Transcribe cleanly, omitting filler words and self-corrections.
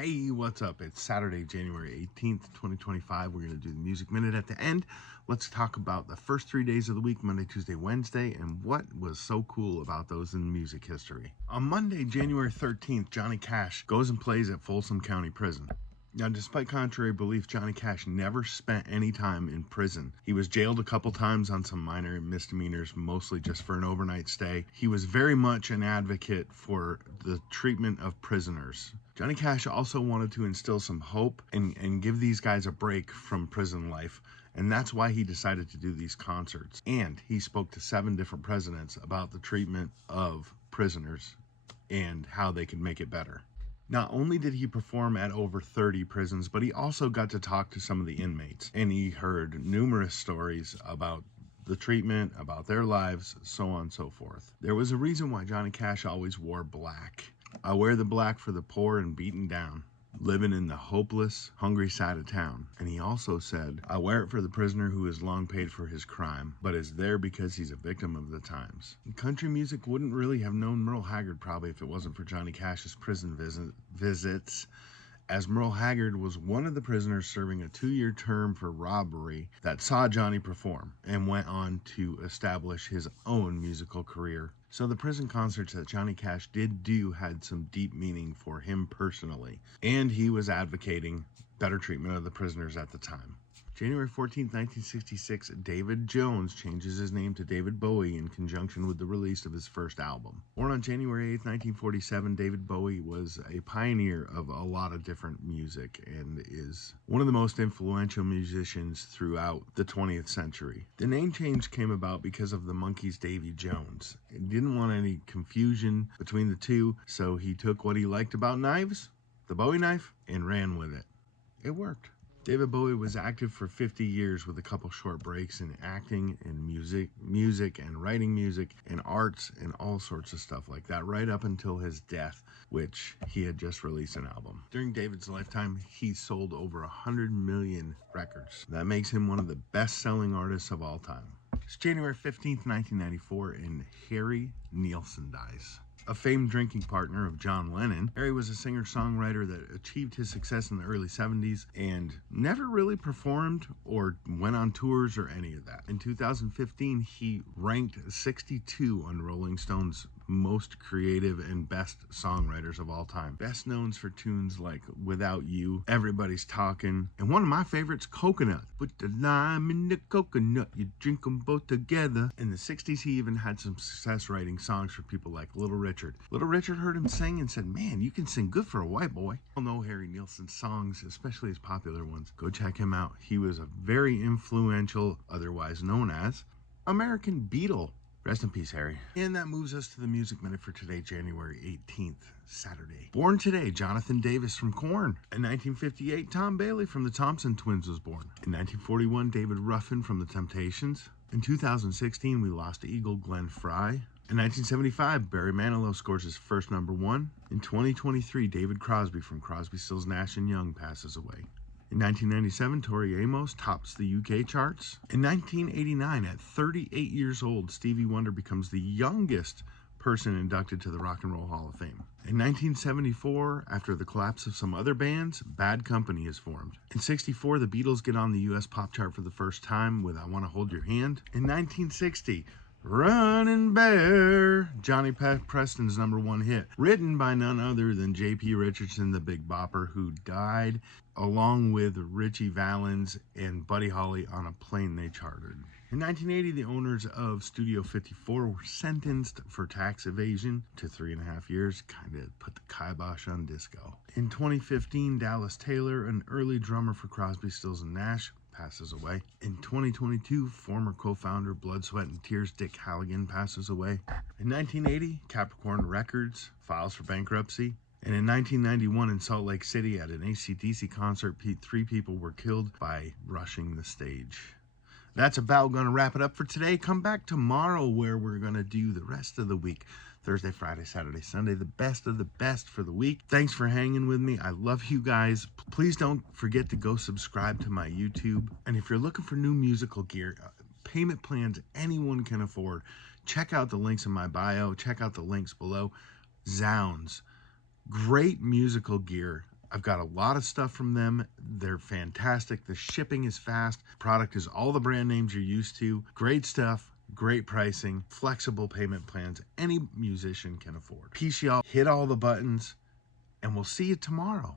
Hey, what's up? It's Saturday, January 18th, 2025. We're going to do the Music Minute at the end. Let's talk about the first 3 days of the week, Monday, Tuesday, Wednesday, and what was so cool about those in music history. On Monday, January 13th, Johnny Cash goes and plays at Folsom County Prison. Now, despite contrary belief, Johnny Cash never spent any time in prison. He was jailed a couple times on some minor misdemeanors, mostly just for an overnight stay. He was very much an advocate for the treatment of prisoners. Johnny Cash also wanted to instill some hope and give these guys a break from prison life. And that's why he decided to do these concerts. And he spoke to 7 different presidents about the treatment of prisoners and how they could make it better. Not only did he perform at over 30 prisons, but he also got to talk to some of the inmates. And he heard numerous stories about the treatment, about their lives, so on and so forth. There was a reason why Johnny Cash always wore black. I wear the black for the poor and beaten down, living in the hopeless, hungry side of town. And he also said, I wear it for the prisoner who has long paid for his crime, but is there because he's a victim of the times. Country music wouldn't really have known Merle Haggard probably if it wasn't for Johnny Cash's prison visits, as Merle Haggard was one of the prisoners serving a 2-year term for robbery that saw Johnny perform and went on to establish his own musical career. So the prison concerts that Johnny Cash did do had some deep meaning for him personally, and he was advocating better treatment of the prisoners at the time. January 14, 1966, David Jones changes his name to David Bowie in conjunction with the release of his first album. Born on January 8, 1947, David Bowie was a pioneer of a lot of different music and is one of the most influential musicians throughout the 20th century. The name change came about because of the Monkees' Davy Jones. He didn't want any confusion between the two, so he took what he liked about knives, the Bowie knife, and ran with it. It worked. David Bowie was active for 50 years with a couple short breaks in acting and music and writing music and arts and all sorts of stuff like that, right up until his death, which he had just released an album. During David's lifetime, he sold over 100 million records. That makes him one of the best-selling artists of all time. It's January 15th, 1994, and Harry Nilsson dies. A famed drinking partner of John Lennon, Harry was a singer-songwriter that achieved his success in the early 70s and never really performed or went on tours or any of that. In 2015, he ranked 62 on Rolling Stone's most creative and best songwriters of all time. Best known for tunes like Without You, Everybody's Talking, and one of my favorites, Coconut. Put the lime in the coconut, you drink them both together. In the 60s, he even had some success writing songs for people like Little Richard. Little Richard heard him sing and said, man, you can sing good for a white boy. You'll know Harry Nilsson's songs, especially his popular ones. Go check him out. He was a very influential, otherwise known as, American Beatle. Rest in peace, Harry. And that moves us to the Music Minute for today, January 18th, Saturday. Born today, Jonathan Davis from Korn. In 1958, Tom Bailey from the Thompson Twins was born. In 1941, David Ruffin from the Temptations. In 2016, we lost Eagle Glenn Frey. In 1975, Barry Manilow scores his first #1. In 2023, David Crosby from Crosby, Stills, Nash & Young passes away. In 1997, Tori Amos tops the UK charts. In 1989, at 38 years old, Stevie Wonder becomes the youngest person inducted to the Rock and Roll Hall of Fame. In 1974, after the collapse of some other bands, Bad Company is formed. In 1964, the Beatles get on the US pop chart for the first time with I Wanna Hold Your Hand. In 1960, Running Bear, Johnny Preston's #1 hit, written by none other than J.P. Richardson, the Big Bopper, who died along with Richie Valens and Buddy Holly on a plane they chartered. In 1980, the owners of Studio 54 were sentenced for tax evasion to 3.5 years, kind of put the kibosh on disco. In 2015, Dallas Taylor, an early drummer for Crosby, Stills, and Nash, passes away. In 2022, former co-founder Blood, Sweat, and Tears Dick Halligan passes away. In 1980, Capricorn Records files for bankruptcy. And in 1991, in Salt Lake City, at an AC/DC concert, 3 people were killed by rushing the stage. That's about going to wrap it up for today. Come back tomorrow where we're going to do the rest of the week. Thursday, Friday, Saturday, Sunday, the best of the best for the week. Thanks for hanging with me. I love you guys. Please don't forget to go subscribe to my YouTube. And if you're looking for new musical gear, payment plans anyone can afford, check out the links in my bio. Check out the links below. Zounds. Great musical gear. I've got a lot of stuff from them. They're fantastic. The shipping is fast. Product is all the brand names you're used to. Great stuff, great pricing, flexible payment plans any musician can afford. Peace, y'all. Hit all the buttons, and we'll see you tomorrow.